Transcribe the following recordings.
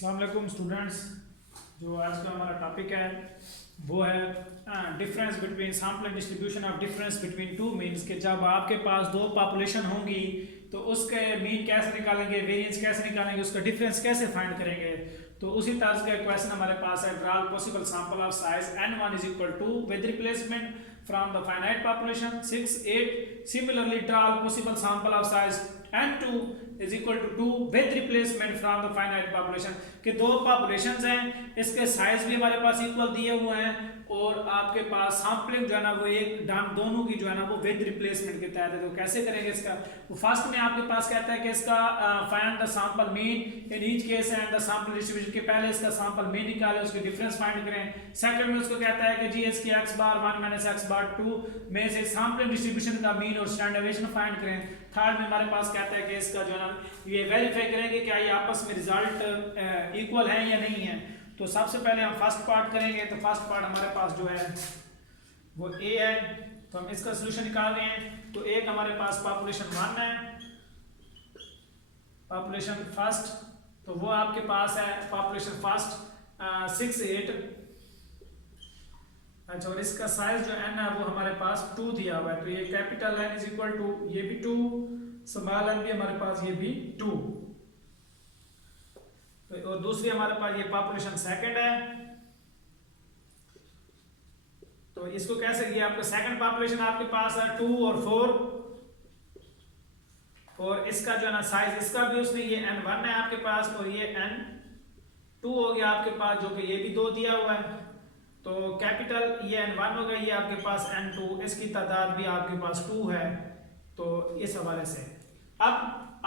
अस्सलाम वालेकुम स्टूडेंट्स। जो आज का हमारा टॉपिक है वो है difference between sample distribution of difference between two means कि जब आपके पास दो पॉपुलेशन होंगी तो उसके मीन कैसे निकालेंगे, वेरिएंस कैसे निकालेंगे, उसका डिफरेंस कैसे फाइंड करेंगे। तो उसी तर्ज का क्वेश्चन हमारे पास है, draw possible sample of size n1 is equal to with replacement from the finite population 6 8 similarly draw possible sample of size n2 is equal to 2 with replacement from the finite population कि दो populations हैं, इसके size भी हमारे पास equal दिए हुए हैं और आपके पास सैंपलिंग जो है ना वो एक दोनों की जो है ना वो विद रिप्लेसमेंट के तहत है। तो कैसे करेंगे इसका, वो फर्स्ट में आपके पास कहता है कि इसका find the sample mean in each case and the sample distribution के पहले इसका सैंपल मीन निकालें, उसके डिफरेंस फाइंड करें। सेकंड में उसको कहता है कि जी इसकी x bar 1 minus x bar 2 में से सैंपल डिस्ट्रीब्यूशन का मीन और स्टैंडर्ड डेविएशन फाइंड करें। थर्ड में हमारे पास कहता है कि इसका जो है ना ये वेरीफाई करेंगे क्या ये आपस में रिजल्ट इक्वल है या नहीं है। तो सबसे पहले हम फर्स्ट पार्ट करेंगे। तो फर्स्ट पार्ट हमारे पास जो है वो ए है, तो हम इसका सोल्यूशन निकाल रहे हैं। तो एक हमारे पास पॉपुलेशन 1 है, पॉपुलेशन फर्स्ट, तो वो आपके पास है पॉपुलेशन फर्स्ट 6 8। अच्छा, और इसका साइज जो n है वो हमारे पास 2 दिया हुआ है। तो ये capital N is equal to ये भी 2, स्मॉल n भी हमारे पास ये भी 2। तो और दूसरी हमारे पास ये पॉपुलेशन सेकंड है, तो इसको कैसे किया, आपका सेकंड पॉपुलेशन आपके पास है 2 और 4, और इसका जो है ना साइज इसका भी उसने ये n1 है आपके पास और ये n2 हो गया आपके पास, जो कि ये भी 2 दिया हुआ है। तो कैपिटल ये n1 हो गया, ये आपके पास n2, इसकी तादाद भी आपके पास 2 है। तो इस हवाले से अब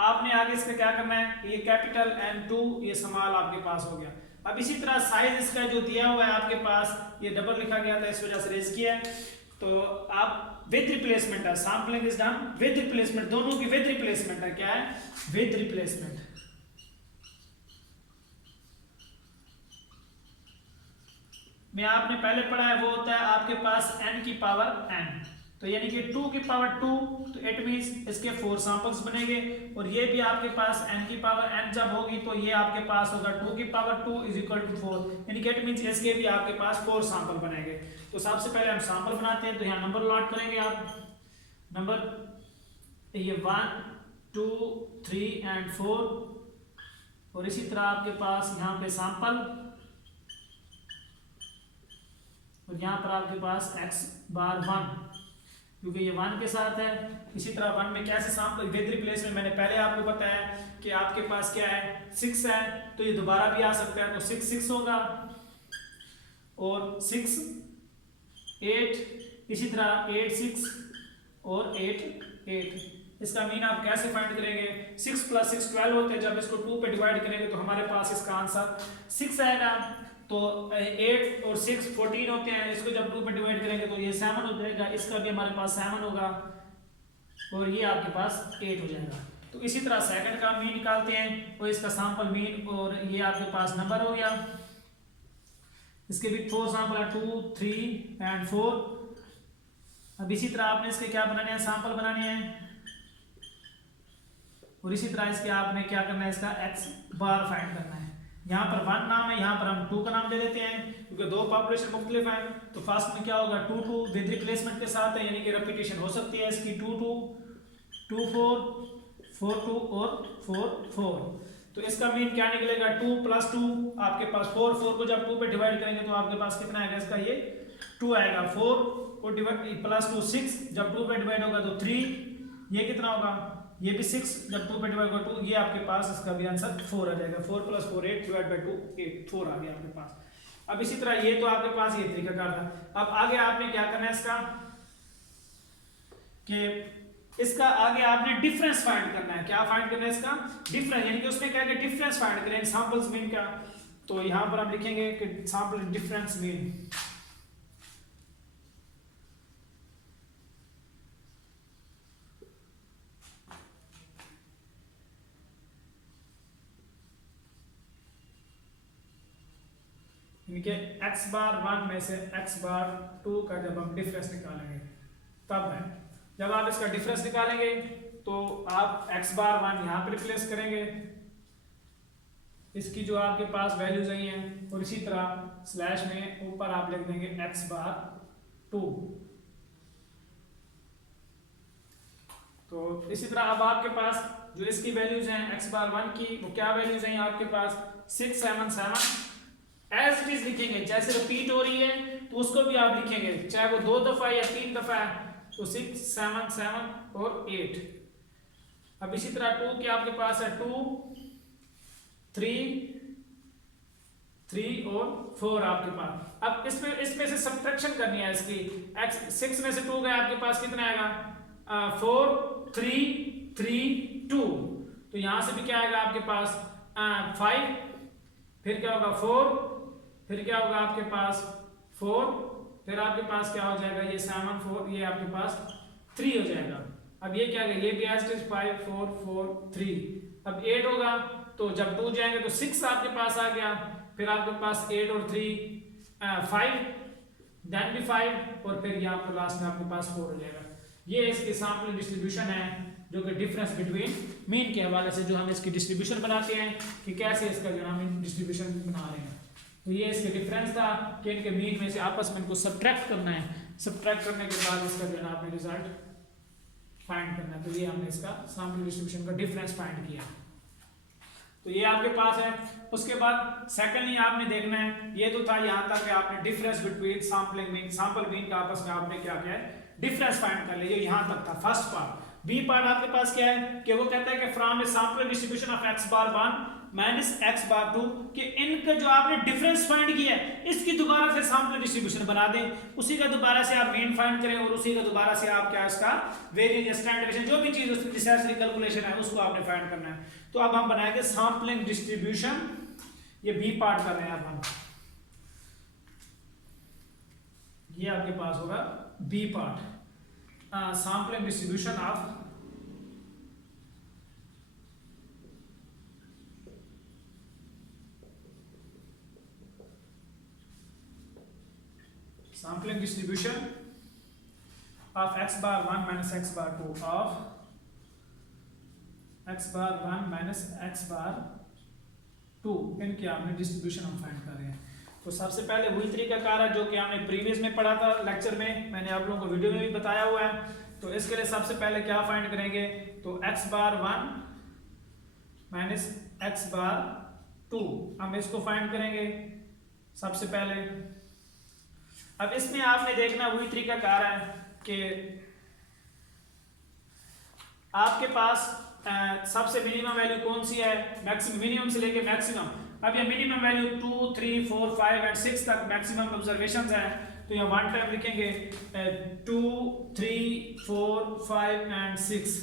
आपने आगे इसमें क्या करना है, ये कैपिटल n2 ये स्मॉल आपके पास हो गया। अब इसी तरह साइज इसका जो दिया हुआ है आपके पास ये डबल लिखा गया था, इस वजह से रेज किया है। तो आप विद रिप्लेसमेंट है, sampling is done with replacement, दोनों की विद रिप्लेसमेंट है। क्या है, विद रिप्लेसमेंट। में आपने पहले पढ़ा है वो होता है आपके पास n की पावर n, तो यानी कि 2 की पावर 2, तो इट मींस इसके 4 सैंपल्स बनेंगे। और ये भी आपके पास n की पावर n जब होगी तो ये आपके पास होगा 2 की पावर 2 इज इक्वल टू 4, यानी कि इट मींस इसके भी आपके पास 4 सैंपल बनेंगे। तो सबसे पहले हम सैंपल बनाते हैं, तो यहाँ नंबर लॉट करेंगे आप, नंबर ये 1 2 3 एंड 4, और इसी तरह आपके पास यहाँ पे सैंपल, और यहाँ पर आपके पास x बार 1 क्योंकि ये 1 के साथ है। इसी तरह 1 में कैसे सैंपल विद रिप्लेस में मैंने पहले आपको बताया कि आपके पास क्या है 6 है, तो ये दोबारा भी आ सकता है, तो 6 6 होगा और 6 8, इसी तरह 8 6 और 8 8। इसका मीन आप कैसे फाइंड करेंगे, 6 + 6 12 होते हैं, जब इसको 2 पे डिवाइड करेंगे तो हमारे पास इसका आंसर 6 आएगा। तो 8 और 6 14 होते हैं, इसको जब 2 पे डिवाइड करेंगे तो ये 7 हो जाएगा, इसका भी हमारे पास 7 होगा और ये आपके पास 8 हो जाएगा। तो इसी तरह सेकंड का मीन निकालते हैं, और इसका सैंपल मीन, और ये आपके पास नंबर हो गया, इसके भी 4 सैंपल है 2 3 एंड 4। अब इसी तरह आपने इसके क्या बनाने हैं, सैंपल बनाने हैं, और इसी तरह इसके आपने क्या करना है, इसका x बार फाइंड करना है। यहाँ पर 1 नाम है, यहाँ पर हम 2 का नाम दे देते हैं क्योंकि दो पॉपुलेशन मुख्तलिफ हैं। तो फर्स्ट में क्या होगा 2 2 विद रिप्लेसमेंट के साथ है, यानी कि रेपिटेशन हो सकती है इसकी 2 2 2 4 4 2 और 4 4। तो इसका मीन क्या निकलेगा 2 + 2 आपके पास 4 4 को जब 2 पे डिवाइड करेंगे तो आपके पास कितना आएगा, इसका ये 2 आएगा। 4 को डिवाइड + 2 6, जब 2 पे डिवाइड होगा तो 3, ये कितना होगा, ये भी 6, जब 2 पे डिवाइड होगा 2, ये आपके पास इसका भी आंसर 4 आ जाएगा। 4 + 4 8 डिवाइड बाय 2 8 4 आ गया आपके पास। अब इसी तरह ये तो आपके पास ये तरीका कार था। अब आगे आपने क्या करना है इसका, कि इसका आगे आपने डिफरेंस फाइंड करना है। क्या फाइंड करना है, इसका डिफरेंस, यानी कि उसमें क्या है कि डिफरेंस फाइंड करें सैंपल्स मीन का। तो यहां पर हम लिखेंगे कि सैंपल डिफरेंस मीन, इनके x बार 1 में से x बार 2 का जब हम डिफरेंस निकालेंगे तब है, जब आप इसका डिफरेंस निकालेंगे तो आप x बार 1 यहाँ पे रिप्लेस करेंगे इसकी जो आपके पास वैल्यूज आई हैं, और इसी तरह स्लैश में ऊपर आप लिख देंगे x बार 2। तो इसी तरह अब आपके पास जो इसकी वैल्यूज हैं x बार 1 की, वो क्या वैल्यूज हैं आपके पास 677 एज इट इज लिखेंगे, जैसे रिपीट हो रही है तो उसको भी आप लिखेंगे, चाहे वो 2 दफा या 3 दफा है, तो 6 7 7 और 8। अब इसी तरह 2 के आपके पास है 2 3 3 और 4 आपके पास। अब इसमें से सब्ट्रैक्शन करनी है इसकी, x 6 में से 2 गया आपके पास कितना आएगा 4 3 3 2, तो यहां से भी क्या आएगा आपके पास 5, फिर क्या होगा 4, फिर क्या होगा आपके पास 4, फिर आपके पास क्या हो जाएगा ये 7 4, ये आपके पास 3 हो जाएगा। अब ये क्या है, ये भी एज 5 4 4 3। अब 8 होगा तो जब 2 जाएंगे तो 6 आपके पास आ गया, फिर आपके पास 8 और 3 5, देन भी 5, और फिर यहाँ पर लास्ट में आपके पास 4 हो जाएगा। ये इसकी सैंपल डिस्ट्रीब्यूशन है, जो कि डिफरेंस बिटवीन मीन के हवाले से जो हम इसकी डिस्ट्रीब्यूशन बनाते हैं कि कैसे इसका जो हम डिस्ट्रीब्यूशन बना रहे हैं। तो ये इसके डिफरेंस था कि इनके मीन में से आपस में इनको सब्ट्रैक्ट करना है, सब्ट्रैक्ट करने के बाद इसका जो है आपने रिजल्ट फाइंड करना है। तो ये हमने इसका सैंपल डिस्ट्रीब्यूशन का डिफरेंस फाइंड किया, तो ये आपके पास है। उसके बाद सेकेंडली आपने देखना है, ये तो था यहाँ तक कि आपने difference between sampling mean sample mean का आपस में आपने क्या किया है डिफरेंस फाइंड कर लिया, यहाँ तक था फर्स्ट पार्ट। बी पार्ट आपके पास क्या है कि वो कहता है कि from a sample distribution of x bar 1 minus x bar 2, कि इनका जो आपने डिफरेंस फाइंड किया है इसकी दोबारा से सैंपल डिस्ट्रीब्यूशन बना दें, उसी का दोबारा से आप मीन फाइंड करें और उसी का दोबारा से आप क्या इसका वेरिएंस स्टैंडर्ड डेविएशन जो भी चीज उसकी नेसेसरी कैलकुलेशन है उसको आपने फाइंड करना है। तो अब हम बनाएंगे सैंपलिंग डिस्ट्रीब्यूशन, ये बी पार्ट कर रहे हैं अब हम, ये आपके पास होगा B part sampling distribution of sampling distribution of x bar 1 minus x bar 2 of x bar 1 minus x bar 2, इनके आपने डिस्ट्रीब्यूशन हम फाइंड कर रहे हैं। तो सबसे पहले वही तरीका कार है जो कि हमने प्रीवियस में पढ़ा था लेक्चर में, मैंने आप लोगों को वीडियो में भी बताया हुआ है। तो इसके लिए सबसे पहले क्या फाइंड करेंगे, तो x bar 1 minus x bar 2 हम इसको फाइंड करेंगे सबसे पहले। अब इसमें आपने देखना वही तरीका कार है कि आपके पास सबसे मिनिमम वैल्यू कौन सी है, मैक्सिमम मिनिमम से लेके मैक्सिमम। अब ये मिनिमम वैल्यू 2 3 4 5 एंड 6 तक मैक्सिमम ऑब्जर्वेशंस हैं, तो यहाँ 1 टाइम लिखेंगे 2 3 4 5 एंड 6,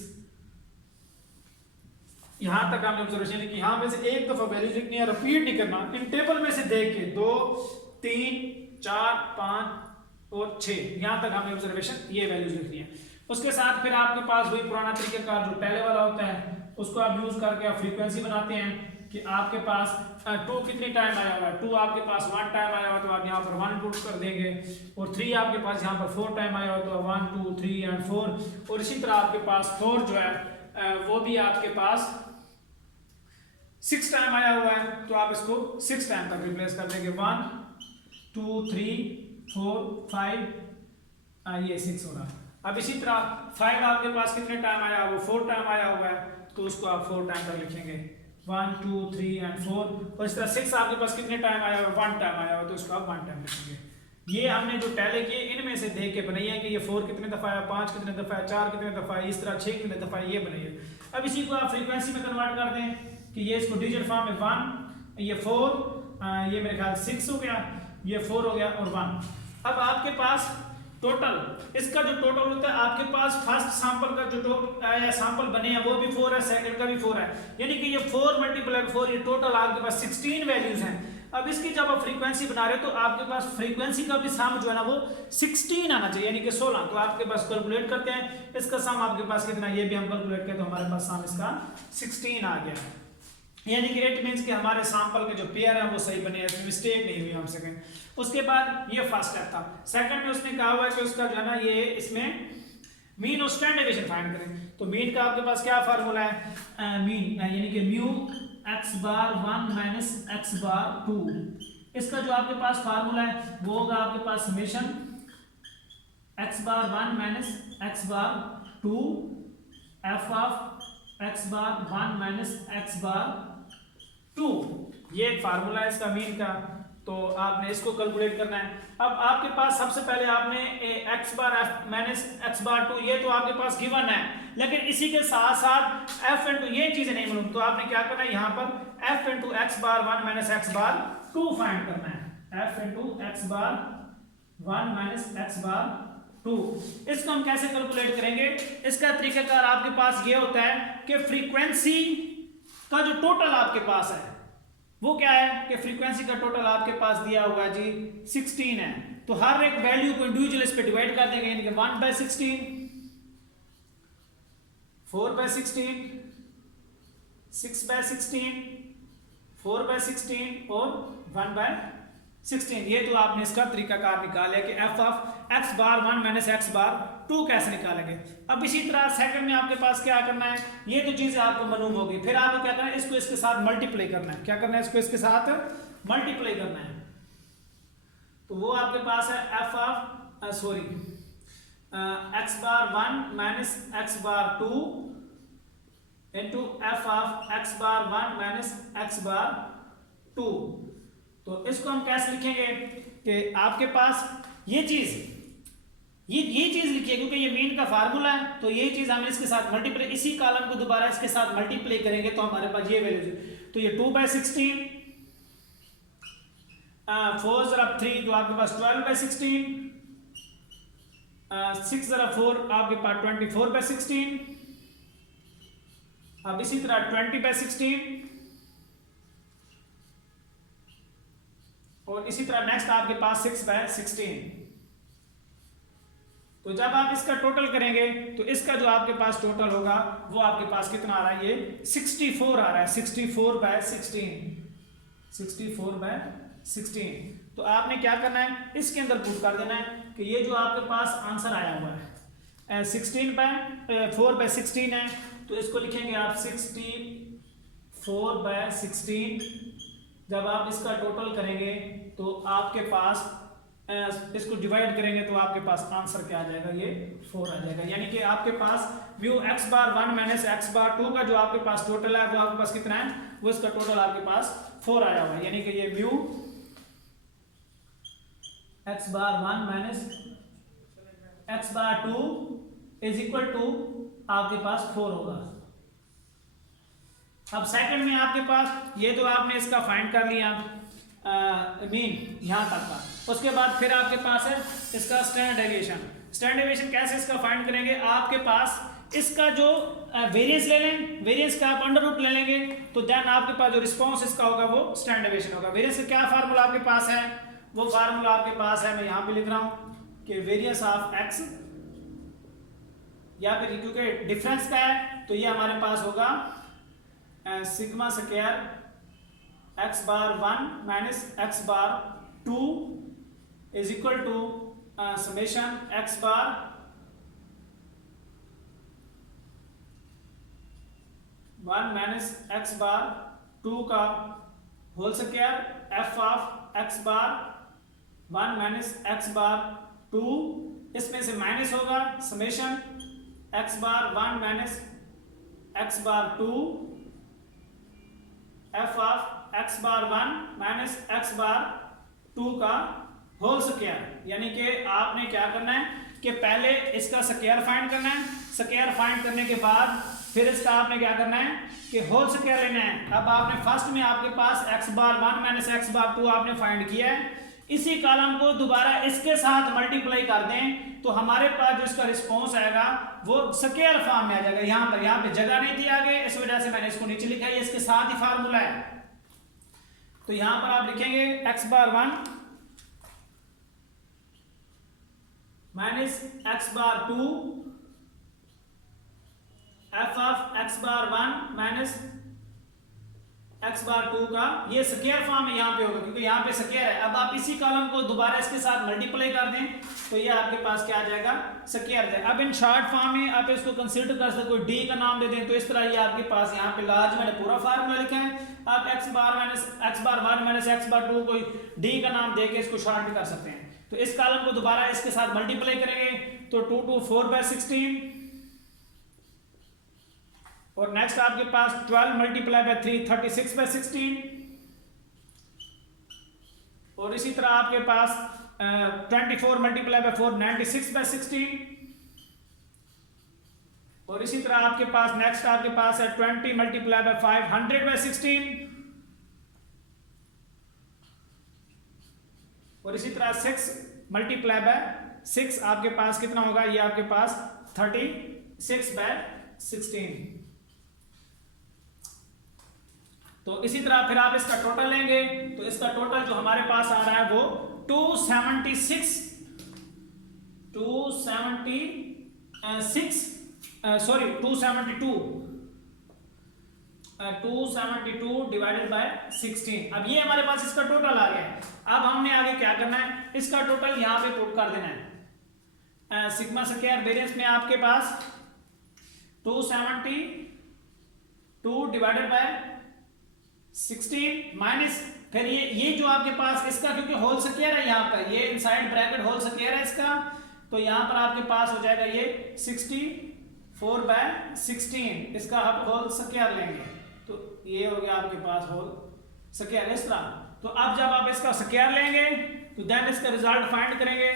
यहां तक हमने ऑब्जर्वेशन लिखी। यहां में से एक दफा वैल्यू लिखनी है, रिपीट नहीं करना, इन टेबल में से देख के 2 3 4 5 और 6 यहां तक हमने ऑब्जर्वेशन ये वैल्यूज लिखनी है। उसके साथ फिर आपके पास वही पुराना तरीकाकार जो पहले वाला होता है उसको आप यूज करके आप फ्रीक्वेंसी बनाते हैं कि आपके पास 2 कितनी टाइम आया हुआ है, 2 आपके पास 1 टाइम आया हुआ तो आप यहाँ पर 1 पुट कर देंगे, और 3 आपके पास यहाँ पर 4 टाइम आया हुआ तो 1 2 3 एंड 4, और इसी तरह आपके पास 4 जो है वो भी आपके पास 6 टाइम आया हुआ है तो आप इसको 6 टाइम तक रिप्लेस कर देंगे, 1 2 3 4 5 ये 6 हो रहा। अब इसी तरह 5 आपके पास कितने टाइम आया, वो 4 टाइम आया हुआ है तो उसको आप 4 टाइम तक लिखेंगे, 1 2 3 एंड 4, और इस तरह 6 आपके पास कितने टाइम आया हुआ, 1 टाइम आया हुआ तो उसको आप 1 टाइम लिखेंगे। ये हमने जो टैली किए इनमें से देख के बनाई है कि ये 4 कितने दफा है, 5 कितने दफा है, 4 कितने दफा है, इस तरह 6 कितने दफा है, ये बनाइए। अब इसी को आप फ्रीक्वेंसी में कन्वर्ट कर दें कि ये इसको डिजिट फॉर्म में 1 ये 4 ये मेरे ख्याल 6 हो गया, ये 4 हो गया और 1। अब आपके पास टोटल इसका जो टोटल होता है आपके पास फर्स्ट सैंपल का जो या सैंपल बने हैं वो भी 4 है, सेकंड का भी 4 है, यानी कि ये 4 मल्टीप्लाई 4 ये टोटल आपके पास 16 वैल्यूज हैं। अब इसकी जब आप फ्रीक्वेंसी बना रहे हो तो आपके पास फ्रीक्वेंसी का भी सम जो है ना वो 16 आना चाहिए, यानी कि 16। तो आपके पास कैलकुलेट करते हैं इसका सम आपके पास कितना, ये भी हम कैलकुलेट करते हैं तो हमारे पास सम इसका 16 आ गया, यानी कि इट मींस कि हमारे सैंपल के जो पेयर है वो सही बने, इसमें मिस्टेक नहीं हुई हमसे कहीं। उसके बाद ये फर्स्ट स्टेप था। सेकंड में उसने कहा हुआ है कि उसका जो है ना ये इसमें मीन और स्टैंडर्ड डेविएशन फाइंड करें। तो मीन का आपके पास क्या फार्मूला है, मीन यानी कि mu x bar 1 minus x bar 2। इसका जो आपके पास फार्मूला है वो होगा आपके पास summation x bar 1 minus x bar 2 f of x bar 1 minus x bar 2। ये एक फार्मूला है इसका मीन का, तो आपने इसको कैलकुलेट करना है। अब आपके पास सबसे पहले आपने एक्स बार एफ माइनस एक्स बार 2 ये तो आपके पास गिवन है, लेकिन इसी के साथ साथ एफ इंटू ये चीजें नहीं मालूम, तो आपने क्या करना है यहाँ पर F into x bar 1 minus x bar 2 find करना है। F into x bar 1 minus x bar 2। इसको हम कैसे कैलकुलेट करेंगे? इसका तरीकाकार आपके पास ये होता है कि फ्रीक्वेंसी का जो टोटल आपके पास है वो क्या है कि फ्रीक्वेंसी का टोटल आपके पास दिया हुआ जी 16 है, तो हर एक वैल्यू को इंडिविजुअल इस पे डिवाइड कर देंगे, यानी कि 1/16, 4/16, 6/16, 4/16 और 1/16। ये तो आपने इसका तरीकाकार निकाल लिया कि f of x bar 1 minus x bar 2 कैसे निकालेंगे। अब इसी तरह सेकंड में आपके पास क्या करना है, ये तो चीजें आपको मालूम होगी, फिर आपको क्या करना है, इसको इसके साथ मल्टीप्लाई करना है। क्या करना है? इसको इसके साथ मल्टीप्लाई करना है। तो वो आपके पास है f of x bar 1 minus x bar 2 into f of x bar 1 minus x bar 2। तो इसको हम कैसे लिखेंगे कि आपके पास ये चीज लिखिए, क्योंकि ये मीन का फार्मूला है, तो ये चीज हम इसके साथ मल्टीप्लाई, इसी कॉलम को दोबारा इसके साथ मल्टीप्लाई करेंगे तो हमारे पास ये वैल्यू, तो ये 2/16, 4 ज़रा 3 तो आपके पास 12/16, 6 ज़रा 4 आपके पास 24/16, अब इसी तरह 20/16 और इसी तरह नेक्स्ट आपके पास 6/16। तो जब आप इसका टोटल करेंगे तो इसका जो आपके पास टोटल होगा वो आपके पास कितना आ रहा है, ये 64 आ रहा है, 64/16, 64/16। तो आपने क्या करना है, इसके अंदर पुट कर देना है कि ये जो आपके पास आंसर आया हुआ है 4/16 है, तो इसको लिखेंगे आप 64/16। जब आप इसका टोटल करेंगे तो आपके पास इसको डिवाइड करेंगे तो आपके पास आंसर क्या आ जाएगा, ये 4 आ जाएगा। यानी कि आपके पास mu x bar 1 minus x bar 2 का जो आपके पास टोटल है वो आपके पास कितना है, वो इसका टोटल आपके पास 4 आया हुआ है। यानी कि ये mu x bar 1 minus x bar 2 is equal to आपके पास 4 होगा। अब सेकंड में आपके पास ये तो आपने इसका फाइंड कर लिया मीन यहां तक का, उसके बाद फिर आपके पास है इसका स्टैंडर्ड डेविएशन। स्टैंडर्ड डेविएशन कैसे इसका फाइंड करेंगे, आपके पास इसका जो वेरिएंस ले लें, वेरिएंस का आप अंडर रूट ले लेंगे, तो देन आपके पास जो रिस्पांस इसका होगा वो स्टैंडर्ड डेविएशन होगा। वेरिएंस का क्या फार्मूला आपके पास है, वो फार्मूला आपके पास है, मैं यहां पे लिख रहा हूं कि वेरिएंस ऑफ एक्स, या फिर क्योंकि डिफरेंस का है तो ये हमारे पास होगा sigma square x bar 1 minus x bar 2 is equal to summation x bar 1 minus x bar 2 का whole square f of x bar 1 minus x bar 2, इसमें से माइनस होगा summation x bar 1 minus x bar 2 f of x bar 1 minus x bar 2 का whole square. यानी कि आपने क्या करना है कि पहले इसका स्क्वायर फाइंड करना है, स्क्वायर फाइंड करने के बाद फिर इसका आपने क्या करना है कि होल स्क्वायर लेना है। अब आपने फर्स्ट में आपके पास x bar 1 minus x bar 2 आपने फाइंड किया है, इसी कॉलम को दोबारा इसके साथ मल्टीप्लाई कर दें तो हमारे पास जो इसका रिस्पॉन्स आएगा वो स्क्वायर फॉर्म में आ जाएगा। यहाँ पे जगह नहीं दिया गया, इस वजह से मैंने इसको नीचे लिखा है, इसके साथ ही फार्मूला है। तो यहां पर आप लिखेंगे x bar 1 minus x bar 2 f of x bar 1 minus x bar 2 का ये स्क्वायर फॉर्म है, यहाँ पे होगा क्योंकि यहाँ पे स्क्वायर है। अब आप इसी कॉलम को दोबारा इसके साथ मल्टीप्लाई कर दें तो ये आपके पास क्या आ जाएगा, स्क्वायर आ जाएगा। अब इन शॉर्ट फॉर्म में आप इसको कंसीडर कर सकते हो, कोई d का नाम दे दें तो इस तरह ये आपके पास यहाँ पे लार्ज मैंने पूरा फार्मूला लिखा है, आप x bar 1 minus x bar 2 कोई d का नाम दे के इसको शॉर्ट भी कर सकते हैं। तो इस कॉलम को दोबारा इसके साथ मल्टीप्लाई करेंगे तो 2 2 4/16 और नेक्स्ट आपके पास 12 मल्टीप्लाई बाय 3 36/16 और इसी तरह आपके पास 24 मल्टीप्लाई बाय 4 96/16 और इसी तरह आपके पास नेक्स्ट आपके पास है 20 मल्टीप्लाई बाय 5 100/16 और इसी तरह 6 मल्टीप्लाई बाय 6 आपके पास कितना होगा, ये आपके पास 36/16। तो इसी तरह फिर आप इसका टोटल लेंगे तो इसका टोटल जो हमारे पास आ रहा है वो 276 डिवाइडेड बाय 16। अब ये हमारे पास इसका टोटल आ गया है। अब हमने आगे क्या करना है, इसका टोटल यहां पे पुट कर देना है। सिग्मा स्क्वायर वेरिएंस में आपके पास 272 डिवाइडेड बाय 16 माइनस फिर ये जो आपके पास इसका क्योंकि होल स्क्वायर है यहाँ पर, ये इनसाइड ब्रैकेट होल स्क्वायर है इसका, तो यहाँ पर आपके पास हो जाएगा ये 64/16 इसका आप होल स्क्वायर लेंगे तो ये हो गया आपके पास होल स्क्वायर इस तरह। तो अब जब आप इसका स्क्वायर लेंगे तो देन इसका रिजल्ट फाइंड करेंगे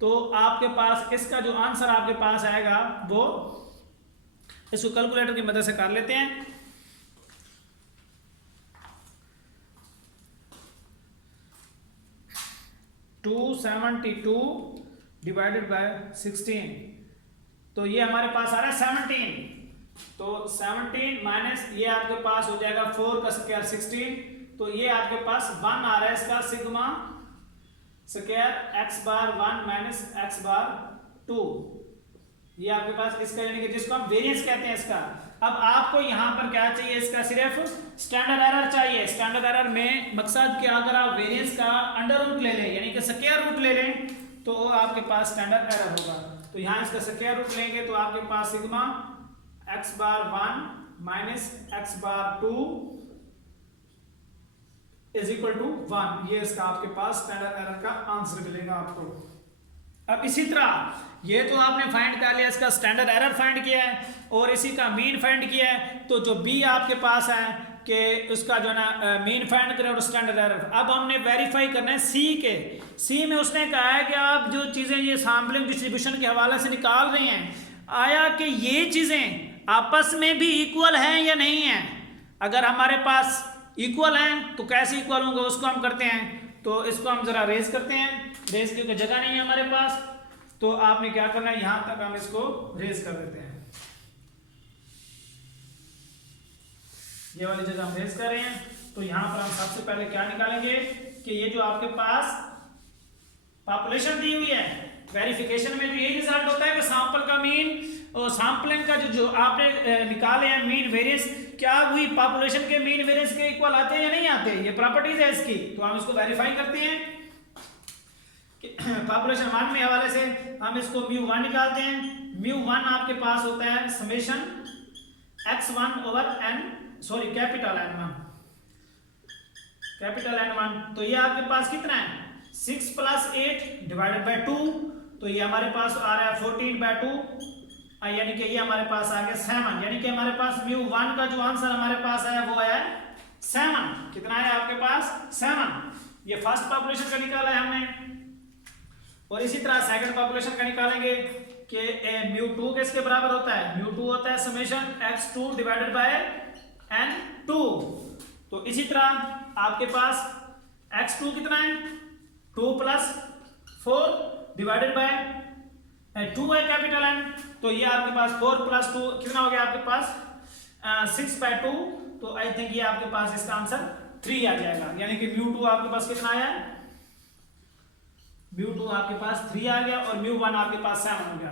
तो आपके पास इसका जो आंसर आपके पास आएगा वो इसको कैलकुलेटर की मदद से कर लेते हैं। 272 डिवाइडेड बाय 16 तो ये हमारे पास आ रहा है 17। तो 17 माइनस ये आपके पास हो जाएगा 4 का स्क्वायर 16 तो ये आपके पास 1 आ रहा है इसका sigma square x bar 1 minus x bar 2 ये आपके पास इसका यानी कि जिसको हम वेरिएंस कहते हैं इसका। अब आपको यहाँ पर क्या चाहिए, इसका सिर्फ स्टैंडर्ड एरर चाहिए। स्टैंडर्ड एरर में मकसद कि अगर आप वेरिएंस का अंडर रूट ले लें यानी कि स्क्वायर रूट ले लें तो आपके पास स्टैंडर्ड एरर होगा। तो यहाँ इसका स्क्वायर रूट लेंगे तो आपके पास sigma x bar 1 minus x bar 2 is equal to 1, ये इसका आपके पास स्टैंडर्ड एरर का आंसर मिलेगा आपको। अब इसी तरह ये तो आपने फाइंड कर लिया, इसका स्टैंडर्ड एरर फाइंड किया है और इसी का मीन फाइंड किया है। तो जो बी आपके पास है कि उसका जो ना मीन फाइंड करें और स्टैंडर्ड एरर। अब हमने वेरीफाई करना है सी के। सी में उसने कहा है कि आप जो चीज़ें ये सैम्पलिंग डिस्ट्रीब्यूशन के हवाले से निकाल रहे हैं, आया कि ये चीज़ें आपस में भी इक्वल हैं या नहीं हैं। अगर हमारे पास इक्वल हैं तो कैसे इक्वल होंगे उसको हम करते हैं। तो इसको हम ज़रा रेज करते हैं, रेज क्योंकि जगह नहीं है हमारे पास तो आपने क्या करना है, यहां तक हम इसको रेज कर देते हैं। ये वाली जगह हम रेज कर रहे हैं तो यहां पर हम सबसे पहले क्या निकालेंगे कि ये जो आपके पास पॉपुलेशन दी हुई है वेरिफिकेशन में तो यही रिजल्ट होता है कि सैंपल का मीन और सैंपलिंग का जो आपने निकाले हैं मीन वेरिएंस, क्या वही पॉपुलेशन के मीन वेरिएंस के इक्वल आते हैं या नहीं आते, ये प्रॉपर्टीज है इसकी। तो हम इसको वेरीफाई करते हैं पॉपुलेशन 1 में हवाले से हम इसको μ1 निकालते हैं। μ1 आपके पास होता है summation x1 over n sorry capital N1 तो ये आपके पास कितना है 6 + 8 डिवाइडेड बाय 2 तो ये हमारे पास आ रहा है 14/2 यानी कि ये हमारे पास आ गया 7 यानी कि हमारे पास μ1 का जो आंसर हमारे पास है वो है 7। कितना है आपके पास 7। ये फर्स्ट पॉपुलेशन का निकाला है हमने और इसी तरह सेकंड पॉपुलेशन का निकालेंगे कि μ2 किसके बराबर होता है, μ2 होता है summation x2 divided by n2। तो इसी तरह आपके पास x2 कितना है 2 + 4 डिवाइडेड बाय 2 है कैपिटल N तो ये आपके पास 4 + 2 कितना हो गया आपके पास 6/2 तो आई थिंक ये आपके पास इसका आंसर 3 आ जाएगा यानी कि μ2 आपके पास कितना आया μ2 आपके पास 3 आ गया और μ1 आपके पास 7 हो गया।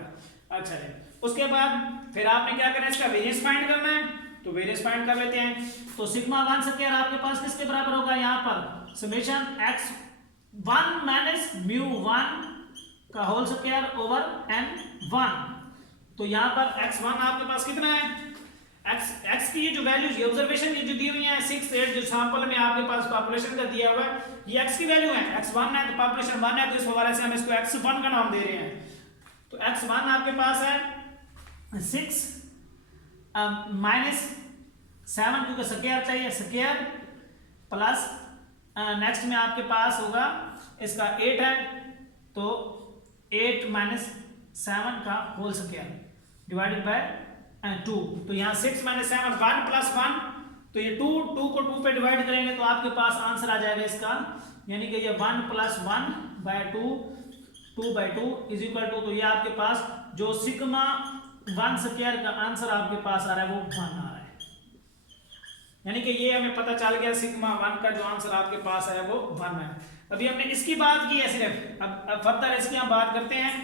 अच्छा है, उसके बाद फिर आपने क्या करना है इसका वेरिएंस फाइंड करना है। तो तो वेरियस फाइंड कर लेते हैं। तो सिग्मा 1 स्क्वायर आपके पास किसके बराबर होगा, यहाँ पर समेशन x1 माइनस म्यू 1 का होल स्क्वायर ओवर n1। तो यहाँ पर x1 आपके पास कितना है, x की ये जो वैल्यूज, ये ऑब्जर्वेशन ये जो दी हुई है 6 8 जो सैंपल में आपके पास पॉपुलेशन का दिया हुआ है, ये x की वैल्यू है, x1 है तो पॉपुलेशन 1 है, तो इस हवाले से हम इसको x1 का नाम दे रहे हैं। तो x1 आपके पास है 6 माइनस 7 क्योंकि स्क्वायर चाहिए, स्क्वायर प्लस नेक्स्ट में आपके पास होगा इसका 8 है, तो 8 माइनस 7 का होल स्क्वायर डिवाइडेड बाय 2। तो यहाँ 6 माइनस 7 1 प्लस 1, तो ये 2 को 2 पे डिवाइड करेंगे तो आपके पास आंसर आ जाएगा इसका, यानी कि ये 1 plus 1 by 2 2 by 2 is equal to, तो ये आपके पास जो सिग्मा 1 स्क्वायर का आंसर आपके पास आ रहा है वो 1 आ रहा है। यानी कि ये हमें पता चल गया सिग्मा 1 का जो आंसर आपके पास है वो 1 है। अभी हमने इसकी बात की है सिर्फ, अब फर्दर इसकी हम बात करते हैं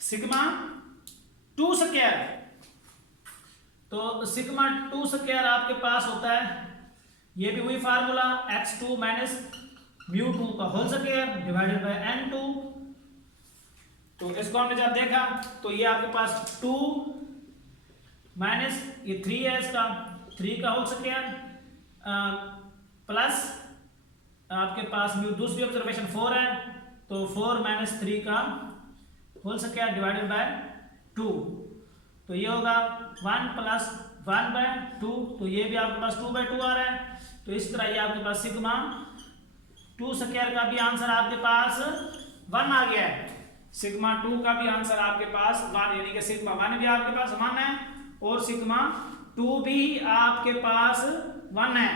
सिग्मा 2 स्क्वायर। तो सिग्मा 2 स्क्वायर आपके पास होता है, ये भी वही फार्मूला x2 माइनस म्यू 2 का whole square divided by n2। तो इसको हमने जब देखा तो ये आपके पास 2 माइनस ये 3 है, इसका 3 का होल स्क्वायर प्लस आपके पास म्यू दूसरी ऑब्जर्वेशन 4 है, तो 4 माइनस 3 का होल स्क्वायर डिवाइडेड बाय 2। तो ये होगा 1 प्लस 1 बाय 2, तो ये भी आपके पास 2 बाय 2 आ रहा है। तो इस तरह ये आपके पास सिग्मा 2 स्क्वायर का भी आंसर आपके पास 1 आ गया है। सिग्मा 2 का भी आंसर आपके पास 1, यानी कि सिग्मा 1 भी आपके पास 1 है और सिग्मा 2 भी आपके पास 1 है।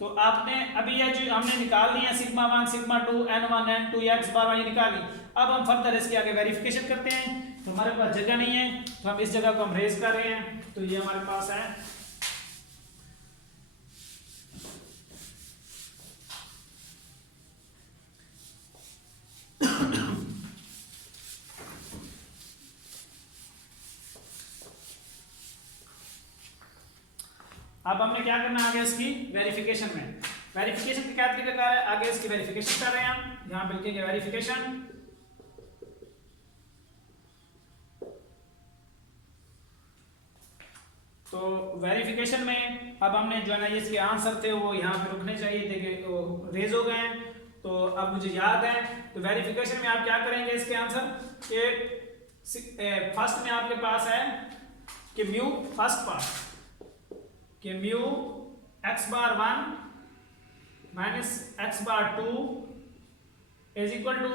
तो आपने अभी ये जो हमने निकाल लिया sigma 1 sigma 2 n1 n2 x बार ये निकाल ली। अब हम फर्दर इसके आगे वेरिफिकेशन करते हैं। तो हमारे पास जगह नहीं है तो हम इस जगह को हम रेज कर रहे हैं, तो ये हमारे पास है अब हमने क्या करना आगे इसकी वेरिफिकेशन में, वेरिफिकेशन का क्या तरीका है, आगे इसकी वेरिफिकेशन कर रहे हैं हम, यहां पे लिखेंगे वेरिफिकेशन। तो वेरिफिकेशन में अब हमने जो है ना इसके आंसर थे वो यहाँ पे रुकने चाहिए थे कि वो रेज हो गए हैं, तो अब मुझे याद है। तो वेरिफिकेशन में आप क्या करेंगे इसके आंसर के फर्स्ट में आपके पास है कि म्यू फर्स्ट पार्ट कि mu x bar 1 minus x bar 2 is equal to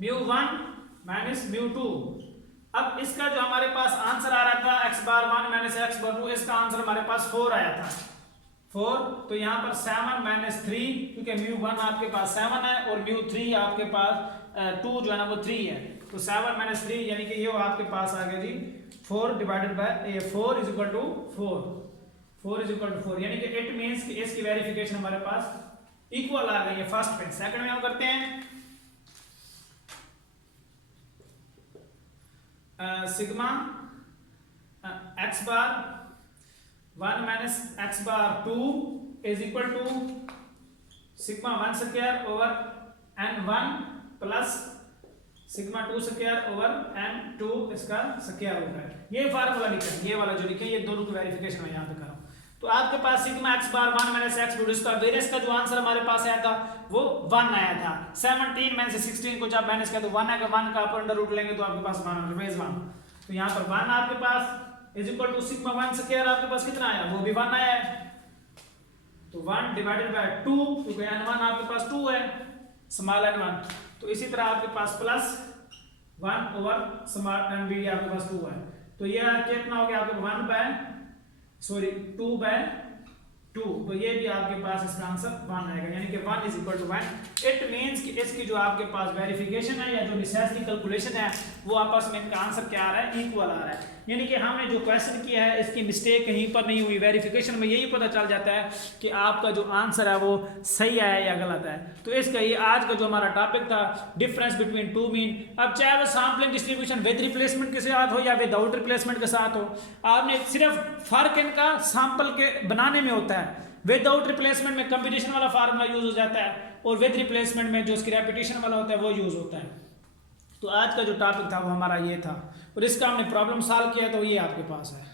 mu 1 minus mu 2। अब इसका जो हमारे पास आंसर आ रहा था x bar 1 minus x bar 2, इसका आंसर हमारे पास 4 आया था 4। तो यहाँ पर 7 माइनस 3, क्योंकि म्यू 1 आपके पास 7 है और म्यू 3 आपके पास 2 जो है ना वो 3 है, तो 7 माइनस 3 यानी कि ये आपके पास आ गया जी 4 divided by 4 is equal to 4 is equal to 4, यानी कि इट मींस कि इसकी वेरिफिकेशन हमारे पास इक्वल आ गई है फर्स्ट पे। सेकंड में हम करते हैं sigma x bar 1 minus x bar 2 is equal to sigma 1 square over n1 plus sigma 2 square over n2 इसका स्क्वायर होगा। ये फार्मूला लिखा है, ये वाला जो लिखे, ये दोनों की वेरिफिकेशन मैं यहाँ पे कर रहा हूँ। तो आपके पास sigma x bar 1 minus x बार इसका वेरियस का जो आंसर हमारे पास आया था वो 1 आया था। 17 में से 16 को जब माइनस किया तो 1 आएगा, 1 का अपर अंडर रूट लेंगे तो आपके पास 1 रिमेज 1। तो यहाँ पर 1 आपके पास is equal to sigma 1 square आपके पास कितना आया, वो भी 1 आया है, तो 1 डिवाइडेड बाय 2, क्योंकि n1 आपके पास 2 है स्मॉल n1। तो इसी तरह आपके पास प्लस 1 ओवर स्मॉल n भी आपके पास 2 है, तो ये कितना हो गया आपके 2 बाय 2, तो ये भी आपके पास इसका आंसर 1 आएगा, यानी कि 1 is equal to 1। It means कि इसकी जो आपके पास वेरिफिकेशन है या जो नेसेसरी कैलकुलेशन है वो आपस में इनका आंसर क्या आ रहा है, इक्वल आ रहा है। यानी कि हमने जो क्वेश्चन किया है इसकी मिस्टेक कहीं पर नहीं हुई, वेरिफिकेशन में यही पता चल जाता है कि आपका जो आंसर है वो सही है या गलत है। तो इसका ये आज का जो हमारा टॉपिक था, डिफरेंस बिटवीन टू मीन। अब चाहे वो सैंपलिंग डिस्ट्रीब्यूशन विद रिप्लेसमेंट के साथ हो या विदाउट रिप्लेसमेंट के साथ हो, आपने सिर्फ फर्क इनका सैंपल के बनाने में होता है। विदाउट रिप्लेसमेंट में कंप्यूटेशन वाला फार्मूला यूज हो जाता है और विद रिप्लेसमेंट में जो इसकी रेपिटेशन वाला होता है वो यूज होता है। तो आज का जो टॉपिक था वो हमारा ये था और इसका हमने प्रॉब्लम सॉल्व किया, तो ये आपके पास है।